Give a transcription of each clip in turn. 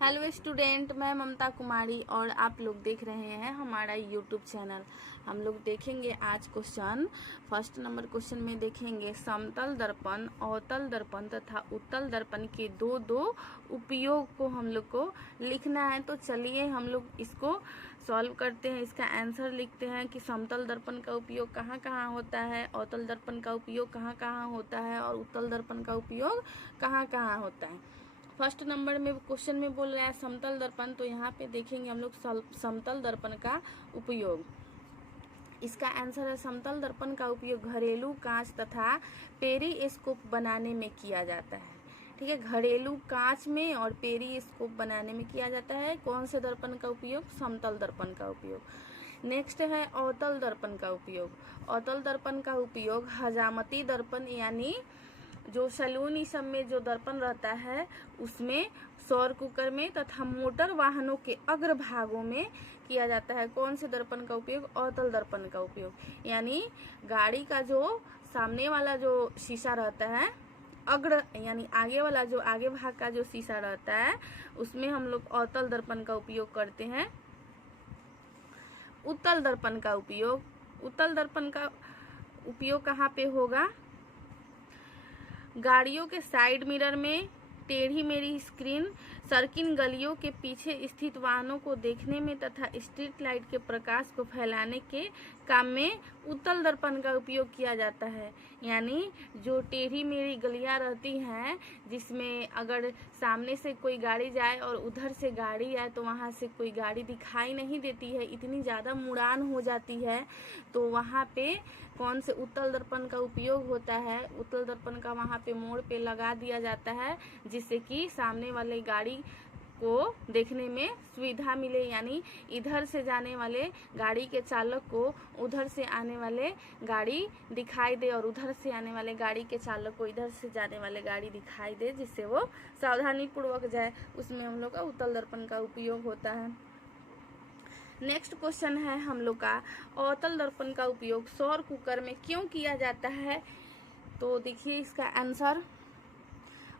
Hello student, मैं ममता कुमारी और आप लोग देख रहे हैं हमारा यूट्यूब चैनल। हम लोग देखेंगे आज क्वेश्चन। फर्स्ट नंबर क्वेश्चन में देखेंगे समतल दर्पण, अवतल दर्पण तथा उत्तल दर्पण के दो दो उपयोग को हम लोग को लिखना है। तो चलिए हम लोग इसको सॉल्व करते हैं। इसका आंसर लिखते हैं कि समतल दर्पण का उपयोग कहाँ कहाँ होता है, अवतल दर्पण का उपयोग कहाँ कहाँ होता है और उत्तल दर्पण का उपयोग कहाँ कहाँ होता है। फर्स्ट नंबर में क्वेश्चन में बोल रहा है समतल दर्पण, तो यहाँ पे देखेंगे हम लोग समतल दर्पण का उपयोग। इसका आंसर है समतल दर्पण का उपयोग घरेलू कांच तथा पेरिस्कोप बनाने में किया जाता है। ठीक है, घरेलू कांच में और पेरिस्कोप बनाने में किया जाता है। कौन से दर्पण का उपयोग? समतल दर्पण का उपयोग। नेक्स्ट है अवतल दर्पण का उपयोग। अवतल दर्पण का उपयोग हजामती दर्पण यानी जो सैलून सब में जो दर्पण रहता है उसमें, सौर कुकर में तथा मोटर वाहनों के अग्र भागों में किया जाता है। कौन से दर्पण का उपयोग? अवतल दर्पण का उपयोग। यानी गाड़ी का जो सामने वाला जो शीशा रहता है, अग्र यानी आगे वाला जो आगे भाग का जो शीशा रहता है, उसमें हम लोग अवतल दर्पण का उपयोग करते हैं। उत्तल दर्पण का उपयोग, उत्तल दर्पण का उपयोग कहाँ पे होगा? गाड़ियों के साइड मिरर में, टेढ़ी मेढ़ी स्क्रीन, सर्किल गलियों के पीछे स्थित वाहनों को देखने में तथा स्ट्रीट लाइट के प्रकाश को फैलाने के काम में उत्तल दर्पण का उपयोग किया जाता है। यानी जो टेढ़ी मेढ़ी गलियां रहती हैं, जिसमें अगर सामने से कोई गाड़ी जाए और उधर से गाड़ी आए तो वहां से कोई गाड़ी दिखाई नहीं देती है, इतनी ज़्यादा मुड़ान हो जाती है, तो वहां पे कौन से उत्तल दर्पण का उपयोग होता है? उत्तल दर्पण का वहां पे मोड़ पे लगा दिया जाता है, जिससे कि सामने वाले गाड़ी को देखने में सुविधा मिले। यानी इधर से जाने वाले गाड़ी के चालक को उधर से आने वाले गाड़ी दिखाई दे और उधर से आने वाले गाड़ी के चालक को इधर से जाने वाले गाड़ी दिखाई दे, जिससे वो सावधानी पूर्वक जाए। उसमें हम लोग का उत्तल दर्पण का उपयोग होता है। नेक्स्ट क्वेश्चन है हम लोग का अवतल दर्पण का उपयोग सौर कुकर में क्यों किया जाता है? तो देखिए इसका आंसर,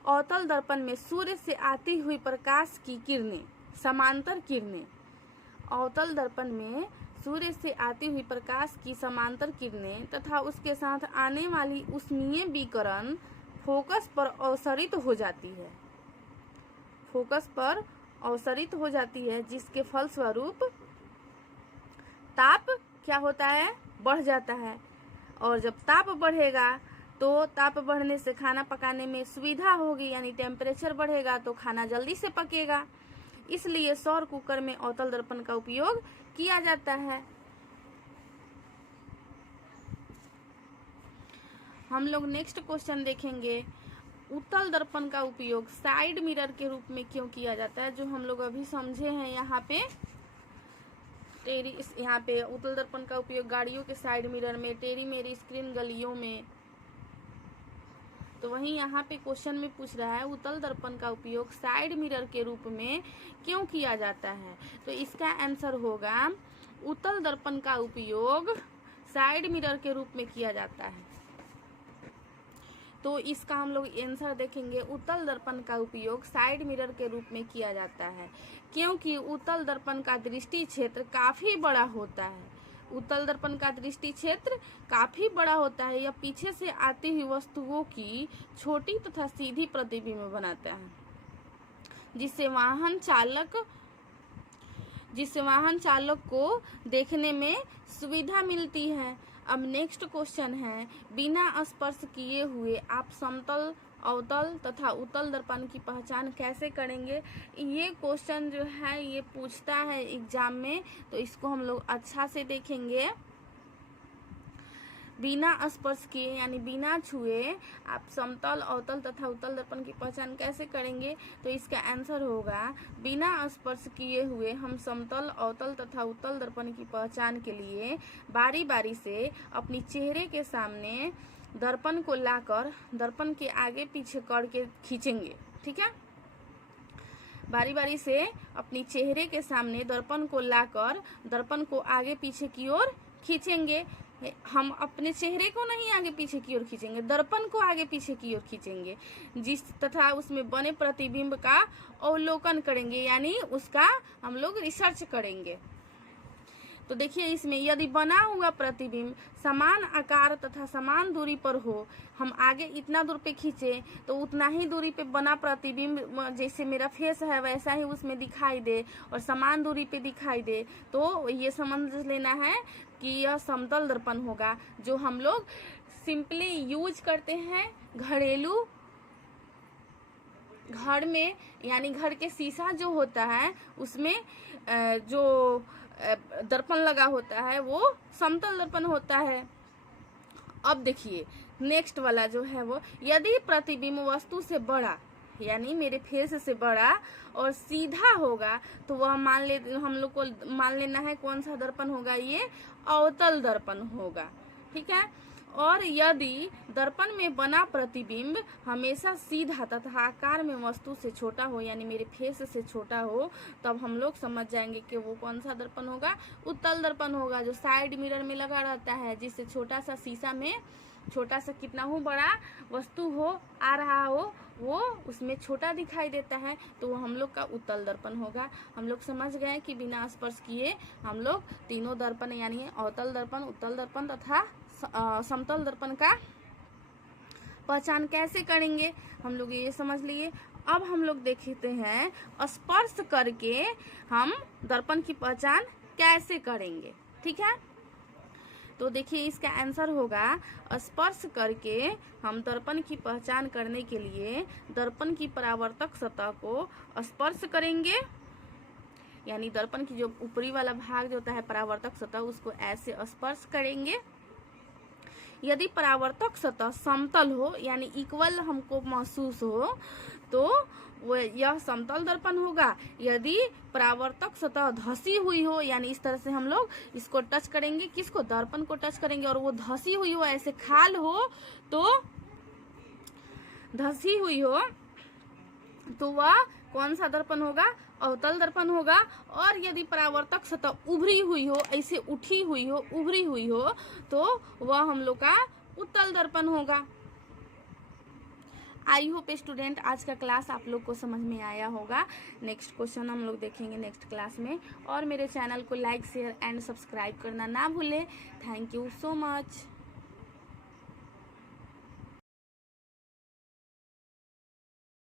अवतल दर्पण में सूर्य से आती हुई प्रकाश की किरणें, समांतर किरणें, अवतल दर्पण में सूर्य से आती हुई प्रकाश की समांतर किरणें तथा उसके साथ आने वाली ऊष्मीय विकिरण फोकस पर अवसरित हो जाती है। फोकस पर अवसरित हो जाती है, जिसके फलस्वरूप ताप क्या होता है? बढ़ जाता है। और जब ताप बढ़ेगा तो ताप बढ़ने से खाना पकाने में सुविधा होगी, यानी टेम्परेचर बढ़ेगा तो खाना जल्दी से पकेगा। इसलिए सौर कुकर में अवतल दर्पण का उपयोग किया जाता है। हम लोग नेक्स्ट क्वेश्चन देखेंगे, उत्तल दर्पण का उपयोग साइड मिरर के रूप में क्यों किया जाता है? जो हम लोग अभी समझे हैं यहाँ पे, यहाँ पे उत्तल दर्पण का उपयोग गाड़ियों के साइड मिरर में, टेढ़ी मेढ़ी स्क्रीन गलियों में, तो वहीं यहाँ पे क्वेश्चन में पूछ रहा है उत्तल दर्पण का उपयोग साइड मिरर के रूप में क्यों किया जाता है? तो इसका आंसर होगा उत्तल दर्पण का उपयोग साइड मिरर के रूप में किया जाता है। तो इसका हम लोग आंसर देखेंगे, उत्तल दर्पण का उपयोग साइड मिरर के रूप में किया जाता है क्योंकि उत्तल दर्पण का दृष्टि क्षेत्र काफी बड़ा होता है। उत्तल दर्पण का दृष्टि क्षेत्र काफी बड़ा होता है। यह पीछे से आती हुई वस्तुओं की छोटी तथा सीधी प्रतिबिंब बनाता है, जिससे वाहन चालक को देखने में सुविधा मिलती है। अब नेक्स्ट क्वेश्चन है, बिना स्पर्श किए हुए आप समतल, अवतल तथा उत्तल दर्पण की पहचान कैसे करेंगे? ये क्वेश्चन जो है ये पूछता है एग्जाम में, तो इसको हम लोग अच्छा से देखेंगे। बिना स्पर्श किए यानी बिना छुए आप समतल, अवतल तथा उत्तल दर्पण की पहचान कैसे करेंगे? तो इसका आंसर होगा, बिना स्पर्श किए हुए हम समतल, अवतल तथा उत्तल दर्पण की पहचान के लिए बारी बारी से अपनी चेहरे के सामने दर्पण को लाकर दर्पण के आगे पीछे करके खींचेंगे। ठीक है, बारी बारी से अपनी चेहरे के सामने दर्पण को लाकर दर्पण को आगे पीछे की ओर खींचेंगे। हम अपने चेहरे को नहीं आगे पीछे की ओर खींचेंगे, दर्पण को आगे पीछे की ओर खींचेंगे, जिस तथा उसमें बने प्रतिबिंब का अवलोकन करेंगे, यानी उसका हम लोग रिसर्च करेंगे। तो देखिए इसमें यदि बना हुआ प्रतिबिंब समान आकार तथा समान दूरी पर हो, हम आगे इतना दूर पे खींचे तो उतना ही दूरी पे बना प्रतिबिंब, जैसे मेरा फेस है वैसा ही उसमें दिखाई दे और समान दूरी पे दिखाई दे, तो ये समझ लेना है कि यह समतल दर्पण होगा, जो हम लोग सिंपली यूज करते हैं घरेलू घर में, यानी घर के शीशा जो होता है उसमें जो दर्पण लगा होता है वो समतल दर्पण होता है। अब देखिए नेक्स्ट वाला जो है वो, यदि प्रतिबिंब वस्तु से बड़ा, यानी मेरे फेस से बड़ा और सीधा होगा, तो वह हम लोग को मान लेना है कौन सा दर्पण होगा, ये अवतल दर्पण होगा, ठीक है। और यदि दर्पण में बना प्रतिबिंब हमेशा सीधा तथा आकार में वस्तु से छोटा हो, यानी मेरे फेस से छोटा हो, तब हम लोग समझ जाएंगे कि वो कौन सा दर्पण होगा, उत्तल दर्पण होगा, जो साइड मिरर में लगा रहता है, जिससे छोटा सा शीशा में छोटा सा कितना हो बड़ा वस्तु हो आ रहा हो वो उसमें छोटा दिखाई देता है, तो वो हम लोग का उत्तल दर्पण होगा। हम लोग समझ गए कि बिना स्पर्श किए हम लोग तीनों दर्पण यानी अवतल दर्पण, उत्तल दर्पण तथा समतल दर्पण का पहचान कैसे करेंगे, हम लोग ये समझ लिए। अब हम लोग देखते हैं स्पर्श करके हम दर्पण की पहचान कैसे करेंगे, ठीक है। तो देखिए इसका आंसर होगा, स्पर्श करके हम दर्पण की पहचान करने के लिए दर्पण की परावर्तक सतह को स्पर्श करेंगे, यानी दर्पण की जो ऊपरी वाला भाग जो होता है परावर्तक सतह, उसको ऐसे स्पर्श करेंगे। यदि परावर्तक सतह समतल हो, यानी इक्वल हमको महसूस हो, तो यह समतल दर्पण होगा। यदि परावर्तक सतह धसी हुई हो, यानी इस तरह से हम लोग इसको टच करेंगे, किसको, दर्पण को टच करेंगे, और वो धसी हुई हो, ऐसे खाल हो, तो धसी हुई हो, तो वह कौन सा दर्पण होगा, अवतल दर्पण होगा। और यदि परावर्तक सतह उभरी हुई हो, ऐसे उठी हुई हो, उभरी हुई हो, तो वह हम लोग का उत्तल दर्पण होगा। आई होप स्टूडेंट आज का क्लास आप लोग को समझ में आया होगा। नेक्स्ट क्वेश्चन हम लोग देखेंगे नेक्स्ट क्लास में, और मेरे चैनल को लाइक शेयर एंड सब्सक्राइब करना ना भूलें। Thank you so much.